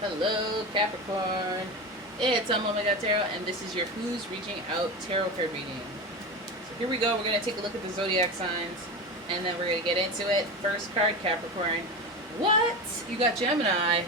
Hello, Capricorn. It's umomgtarot, and this is your Who's Reaching Out Tarot card reading. So here we go. We're going to take a look at the zodiac signs, and then we're going to get into it. First card, Capricorn. What? You got Gemini.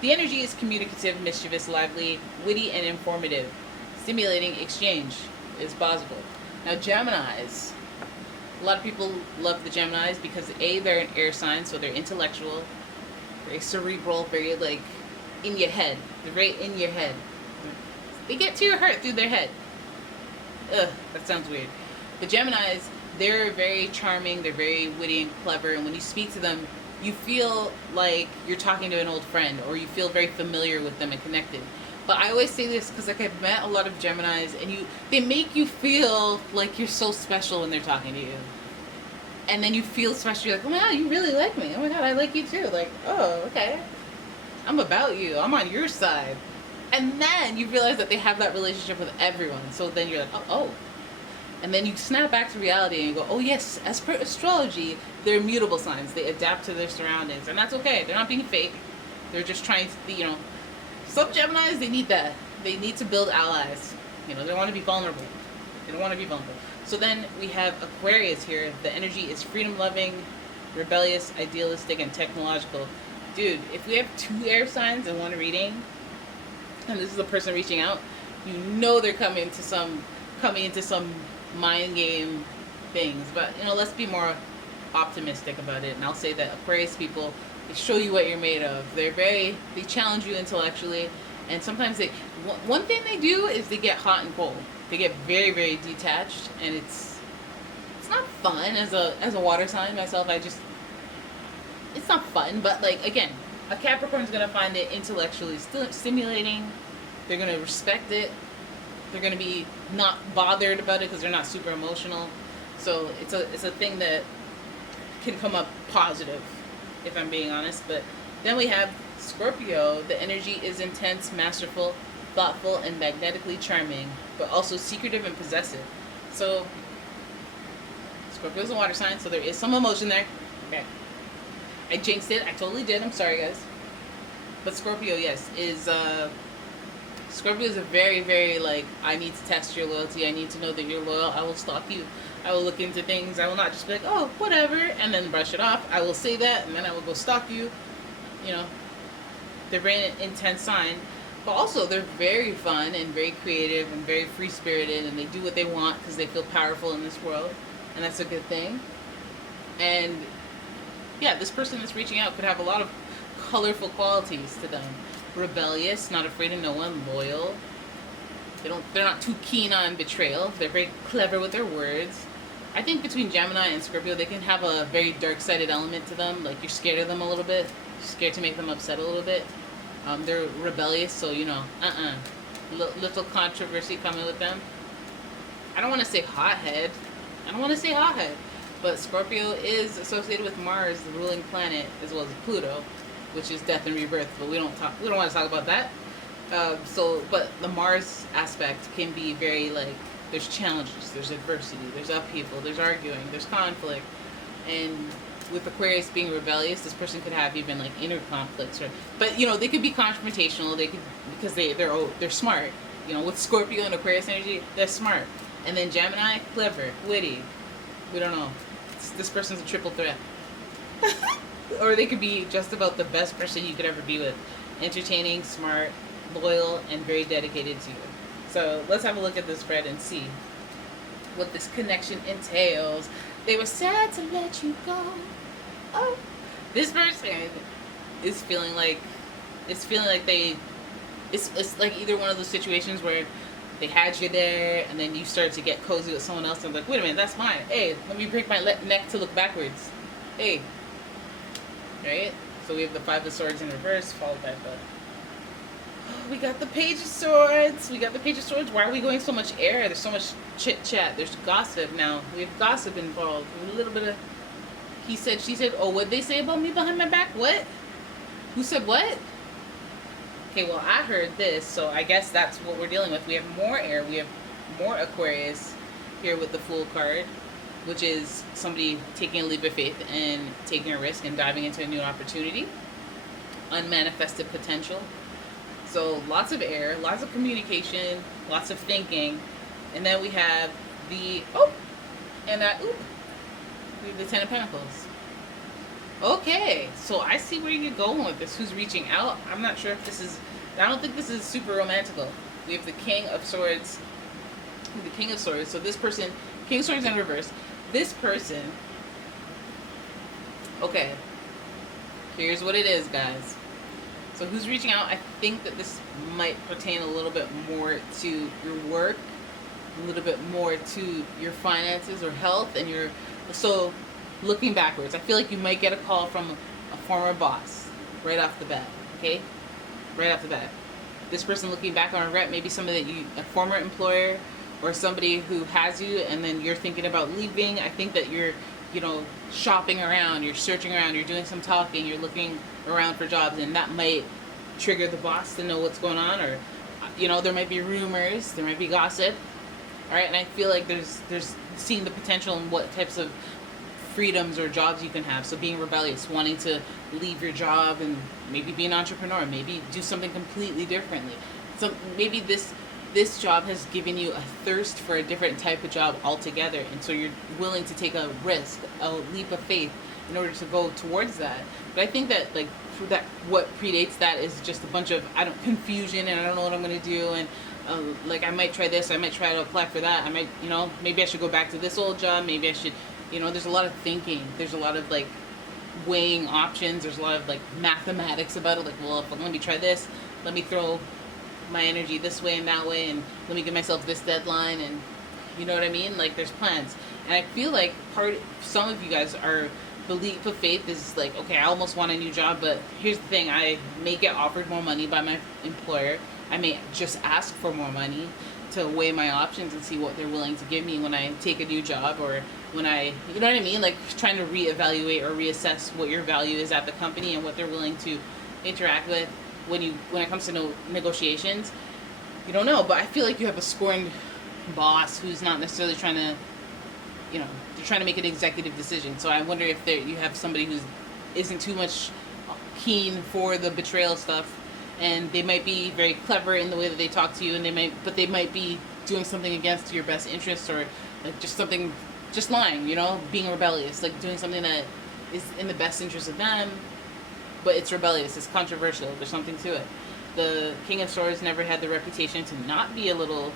The energy is communicative, mischievous, lively, witty, and informative. Stimulating exchange is possible. Now, Geminis. A lot of people love the Geminis because A, they're an air sign, so they're intellectual, very cerebral, very like in your head. They're right in your head. They get to your heart through their head. Ugh, that sounds weird. The Geminis, they're very charming, they're very witty and clever, and when you speak to them, you feel like you're talking to an old friend, or you feel very familiar with them and connected. But I always say this because like I've met a lot of Geminis, and they make you feel like you're so special when they're talking to you. And then you feel special. You're like, oh my god, you really like me. Oh my god, I like you too. Like, oh, okay. I'm about you. I'm on your side. And then you realize that they have that relationship with everyone. So then you're like, oh. And then you snap back to reality and you go, oh yes, as per astrology, they're mutable signs. They adapt to their surroundings. And that's okay. They're not being fake. They're just trying to, some Geminis, they need that. They need to build allies. They want to be vulnerable. They don't want to be vulnerable. So then we have Aquarius here. The energy is freedom-loving, rebellious, idealistic, and technological. Dude, if we have two air signs in one reading, and this is the person reaching out, they're coming into some mind game things. But let's be more optimistic about it. And I'll say that Aquarius people, they show you what you're made of. They challenge you intellectually, and sometimes one thing they do is they get hot and cold. They get very, very detached, and it's not fun as a water sign myself. It's not fun, but like again, a Capricorn's gonna find it intellectually stimulating. They're gonna respect it. They're gonna be not bothered about it because they're not super emotional. So it's a thing that can come up positive, if I'm being honest. But then we have Scorpio. The energy is intense, masterful, thoughtful, and magnetically charming, but also secretive and possessive. So Scorpio is a water sign, so there is some emotion there. Okay, I jinxed it. I totally did. I'm sorry, guys. But Scorpio, yes, Scorpio is a very, very like, I need to test your loyalty. I need to know that you're loyal. I will stalk you. I will look into things. I will not just be like, oh, whatever, and then brush it off. I will say that, and then I will go stalk you. They're very intense sign. But also, they're very fun and very creative and very free-spirited, and they do what they want because they feel powerful in this world, and that's a good thing. And yeah, this person that's reaching out could have a lot of colorful qualities to them. Rebellious, not afraid of no one, loyal. They're not too keen on betrayal. They're very clever with their words. I think between Gemini and Scorpio, they can have a very dark-sided element to them. Like, you're scared of them a little bit. You're scared to make them upset a little bit. They're rebellious, so little controversy coming with them. I don't want to say hothead. But Scorpio is associated with Mars, the ruling planet, as well as Pluto, which is death and rebirth. But we don't want to talk about that. But the Mars aspect can be very like, there's challenges, there's adversity, there's upheaval, there's arguing, there's conflict, and with Aquarius being rebellious, this person could have even like inner conflicts, but they could be confrontational. They could, because they're smart. With Scorpio and Aquarius energy, they're smart. And then Gemini, clever, witty. We don't know. This person's a triple threat. Or they could be just about the best person you could ever be with. Entertaining, smart, loyal, and very dedicated to you. So let's have a look at this spread and see what this connection entails. They were sad to let you go. Oh, this person is feeling like it's like either one of those situations where they had you there and then you start to get cozy with someone else and like, wait a minute, that's mine. Hey, let me break my neck to look backwards. Hey, right? So we have the Five of Swords in reverse, followed by we got the Page of Swords. Why are we going so much air? There's so much chit chat. There's gossip now. We have gossip involved. A little bit of he said, she said. Oh, what'd they say about me behind my back? What? Who said what? Okay, well, I heard this, so I guess that's what we're dealing with. We have more air. We have more Aquarius here with the Fool card, which is somebody taking a leap of faith and taking a risk and diving into a new opportunity. unmanifested potential. So lots of air, lots of communication, lots of thinking. And then we have the, we have the Ten of Pentacles. Okay, so I see where you're going with this. Who's reaching out? I'm not sure if this is, I don't think this is super romantical. We have the King of Swords. The King of Swords. So this person, King of Swords in reverse. This person, okay, here's what it is, guys. So who's reaching out? I think that this might pertain a little bit more to your work, a little bit more to your finances or health, and your, so looking backwards, I feel like you might get a call from a former boss right off the bat, okay? Right off the bat. This person looking back on regret, maybe somebody that you, a former employer or somebody who has you and then you're thinking about leaving. I think that you're, you know, shopping around, you're searching around, you're doing some talking, you're looking around for jobs, and that might trigger the boss to know what's going on, or, you know, there might be rumors, there might be gossip, all right? And I feel like there's seeing the potential in what types of freedoms or jobs you can have. So being rebellious, wanting to leave your job and maybe be an entrepreneur, maybe do something completely differently. So maybe this job has given you a thirst for a different type of job altogether, and so you're willing to take a risk, a leap of faith in order to go towards that. But I think that, like, that what predates that is just a bunch of confusion, and I don't know what I'm going to do, and like, I might try this, I might try to apply for that, I might, you know, maybe I should go back to this old job, maybe I should, you know, there's a lot of thinking, there's a lot of, like, weighing options, there's a lot of, like, mathematics about it, like, well, let me try this, let me throw my energy this way and that way, and let me give myself this deadline, and you know what I mean? Like, there's plans. And I feel like some of you guys are, the leap of faith is like, okay, I almost want a new job, but here's the thing, I may get offered more money by my employer, I may just ask for more money to weigh my options and see what they're willing to give me when I take a new job, or when I, you know what I mean? Like, trying to reevaluate or reassess what your value is at the company and what they're willing to interact with when it comes to negotiations. You don't know, but I feel like you have a scorned boss who's not necessarily trying to, you know, they're trying to make an executive decision. So I wonder if you have somebody who isn't too much keen for the betrayal stuff, and they might be very clever in the way that they talk to you, and they might be doing something against your best interests, or like just lying, you know, being rebellious, like doing something that is in the best interest of them, but it's rebellious, it's controversial, there's something to it. The King of Swords never had the reputation to not be a little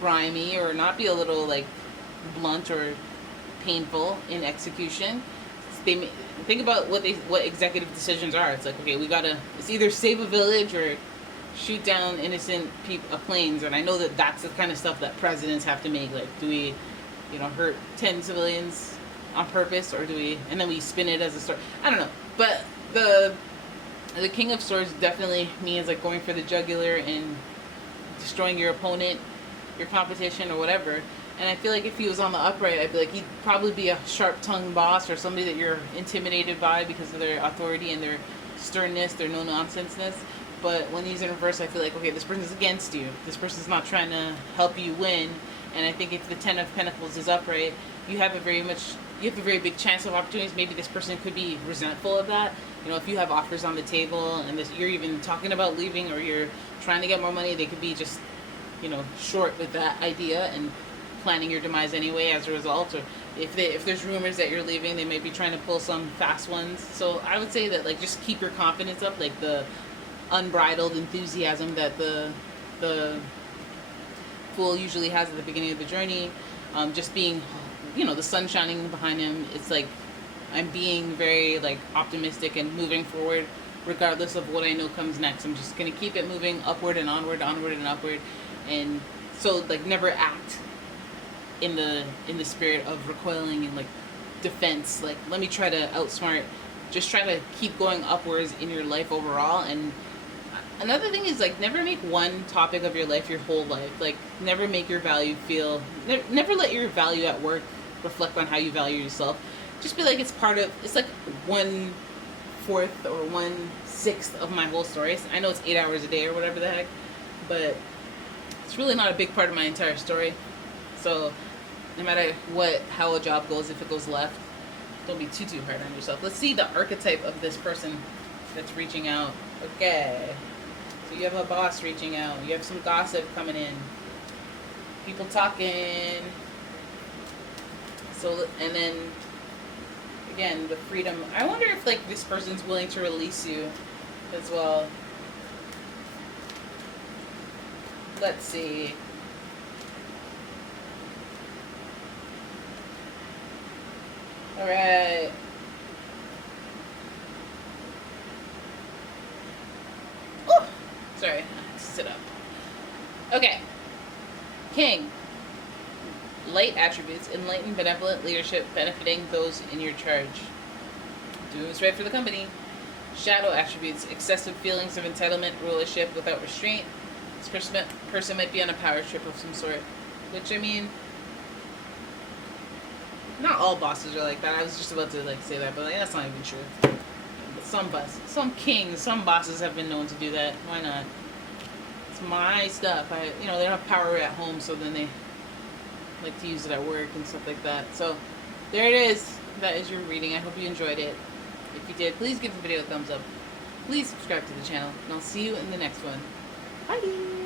grimy, or not be a little, like, blunt or painful in execution. Think about what executive decisions are. It's like, okay, it's either save a village or shoot down innocent planes. And I know that that's the kind of stuff that presidents have to make. Like, do we, you know, hurt 10 civilians on purpose, or do we, and then we spin it as a story? I don't know. But the King of Swords definitely means, like, going for the jugular and destroying your opponent, your competition, or whatever. And I feel like if he was on the upright, I'd be like, he'd probably be a sharp-tongued boss, or somebody that you're intimidated by because of their authority and their sternness, their no-nonsenseness. But when he's in reverse, I feel like, okay, this person's against you. This person's not trying to help you win. And I think if the Ten of Pentacles is upright, you have a very big chance of opportunities. Maybe this person could be resentful of that. You know, if you have offers on the table and you're even talking about leaving, or you're trying to get more money, they could be just, you know, short with that idea and planning your demise anyway as a result. Or if there's rumors that you're leaving, they might be trying to pull some fast ones. So I would say that, like, just keep your confidence up, like the unbridled enthusiasm that the Fool usually has at the beginning of the journey. Just being, you know, the sun shining behind him. It's like, I'm being very, like, optimistic and moving forward regardless of what I know comes next. I'm just going to keep it moving upward and onward and upward. And so, like, never act in the spirit of recoiling and, like, defense. Like, let me try to outsmart. Just try to keep going upwards in your life overall. And another thing is, like, never make one topic of your life your whole life. Like, never make your value never let your value at work reflect on how you value yourself. Just be like, it's like 1/4 or 1/6 of my whole story. I know it's 8 hours a day or whatever the heck, but it's really not a big part of my entire story. So no matter how a job goes, if it goes left, don't be too hard on yourself. Let's see the archetype of this person that's reaching out. Okay. So you have a boss reaching out. You have some gossip coming in. People talking. So, and then, again, the freedom. I wonder if, like, this person's willing to release you as well. Let's see. Alright. Oh! Sorry. I had to sit up. Okay. King. Light attributes, enlightened, benevolent leadership, benefiting those in your charge. Doing what's right for the company. Shadow attributes, excessive feelings of entitlement, rulership without restraint. This person might be on a power trip of some sort. Which, I mean, not all bosses are like that. I was just about to, like, say that, but, like, that's not even true. But some kings, some bosses have been known to do that. Why not? It's my stuff. They don't have power at home, so then they like to use it at work and stuff like that. So there it is. That is your reading. I hope you enjoyed it. If you did, please give the video a thumbs up. Please subscribe to the channel, and I'll see you in the next one. Bye.